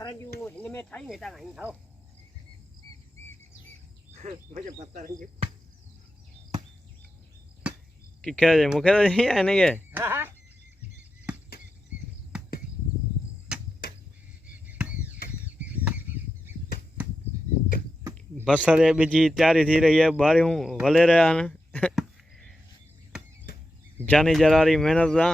पत्थर जो इनमें ठाई नहीं था कहीं खाओ मुझे पत्थर जो कि क्या है मुखे तो नहीं आने के हां बसर बीजी तैयारी थी रही है बारियों वले रहा न जानी जरारी मेहनत दा